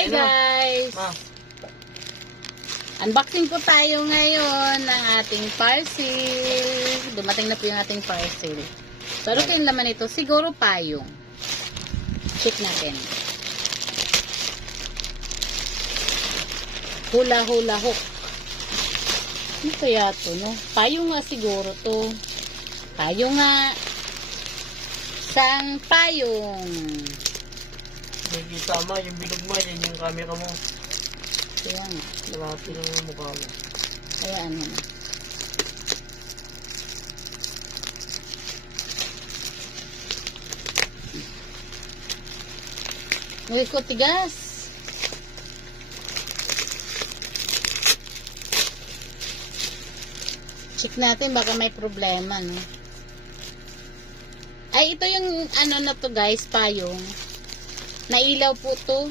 Hi guys! Unboxing po tayo ngayon ng ating parcel. Dumating na po yung ating parcel. Pero yung laman nito, siguro payong. Check natin. Hula hook. Ano kaya to, no? Payong nga siguro to. Payong nga. Sang payong. May kitama, yung bilog mo, yan yung camera mo. Kaya nga. Lalati lang yung mukha mo. Ayan yan. Uy, ko tigas. Check natin baka may problema, no? Ay, ito yung ano na to guys, payong. Nailaw po to.